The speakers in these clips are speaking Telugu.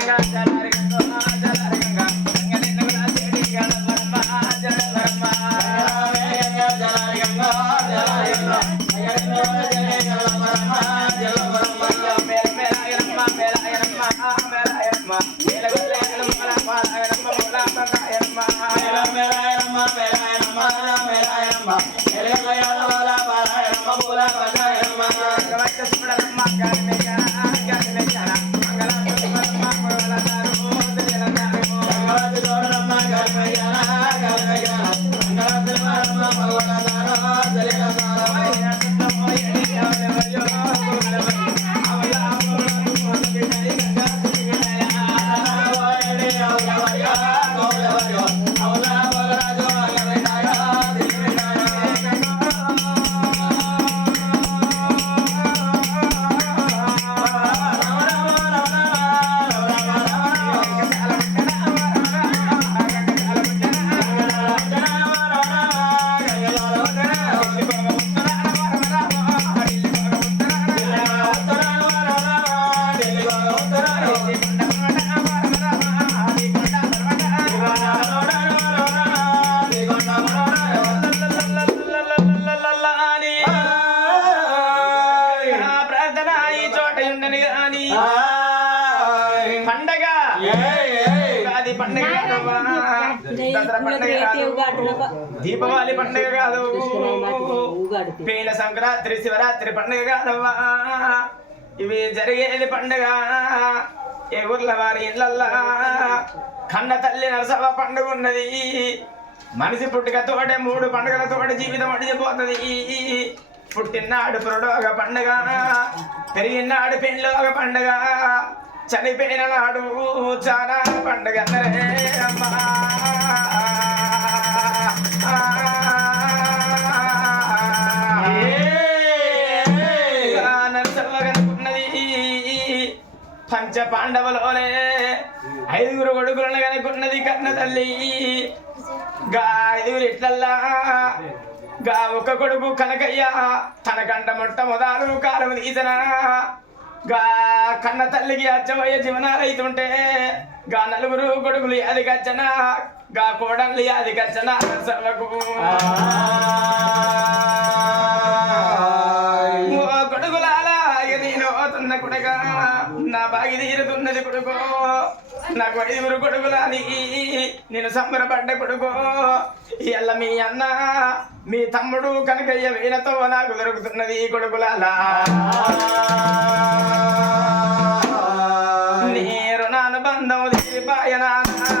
గంగా ఉండని గాని పండగ. అది దీపావళి పండగ కాదు. పేల సంక్రాంతి శివరాత్రి పండగ కాదవ్వా. ఇవి జరిగేది పండగ. ఏ ఊర్ల వారి ఇళ్ళల్లా. కన్న తల్లి నరసవ పండుగ ఉన్నది. మనిషి పుట్టుకతోటే మూడు పండుగలతోటి జీవితం అడిగిపోతుంది. పుట్టినాడు పురుడోగ పండుగ. పెరిగినాడు పెళ్ళోగ పండుగ. చనిపోయిన నాడు చాలా పండుగ అమ్మా. పంచ పాండవలోనే ఐదుగురు కొడుకులను కనుకున్నది కన్న తల్లి గా ఐదుగురు ఇట్లల్లా. గా ఒక కొడుకు కనకయ్య తనకంట మొట్టమొదలు కాలం తీసిన గా కన్న తల్లికి అచ్చవయ్య జీవనాలైతుంటే గా నలుగురు కొడుకులు యాది కచ్చన గా కోడళ్ళు యాది కచ్చన సర్వకు ఓ కొడుకులాలా ఇక నేను పోతున్న కొడుక నా బాగి తీరుతున్నది కొడుకో నాకు ఐదుగురు కొడుకులాని నేను సంబరపడ్డ కొడుకో ఎల్ల మీ అన్న మీ తమ్ముడు కనకయ్య వీణతో నాకు దొరుకుతున్నది ఈ కొడుకులాలా నీ రుణానుబంధం దీపాయ నాకన్నా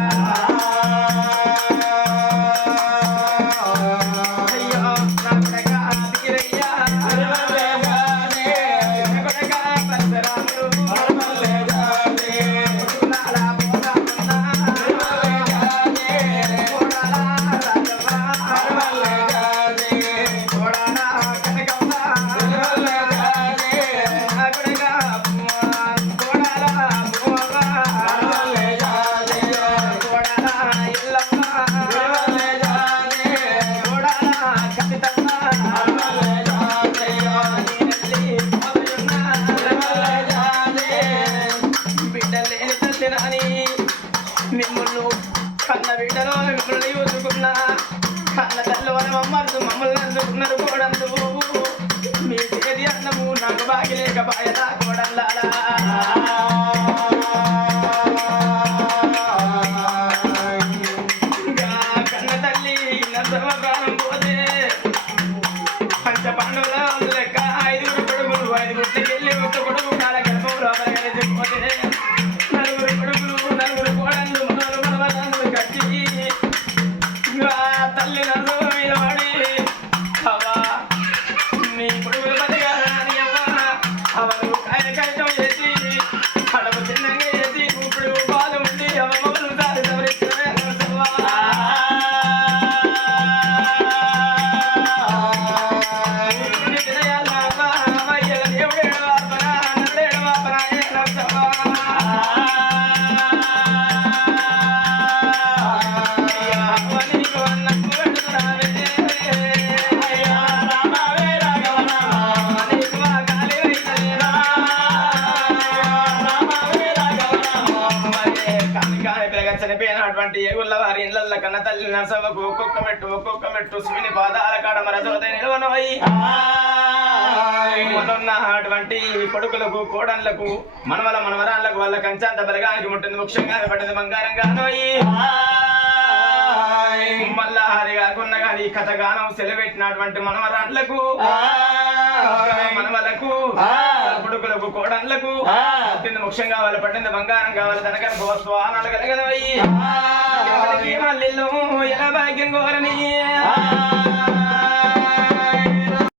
ಜನೋ 哎，你看你终于。చనిపోయినటువంటి ఏగుళ్ళ వారి ఇళ్ళ కన్న తల్లి నరసవకు ఒక్కొక్క మెట్టు ఒక్కొక్క మెట్టు సుమిని పాదాల కాడ మరచోద నిలవనవయి అటువంటి కొడుకులకు కోడన్లకు మనవల మనవరాళ్ళకు వాళ్ళ కంచాంత బలగానికి ముట్టింది ముఖ్యంగా పడ్డది బంగారం గానోయి మల్లహారి అది కాకుండా కానీ కథ గానం సెలవెట్టినటువంటి మనవరాళ్ళకు కొడుకులకు కోడళ్ళకు కింద ముఖ్యంగా వాళ్ళ పట్టింది బంగారం కావాలి తనకని మళ్ళీ ఎలా భాగ్యం కోరని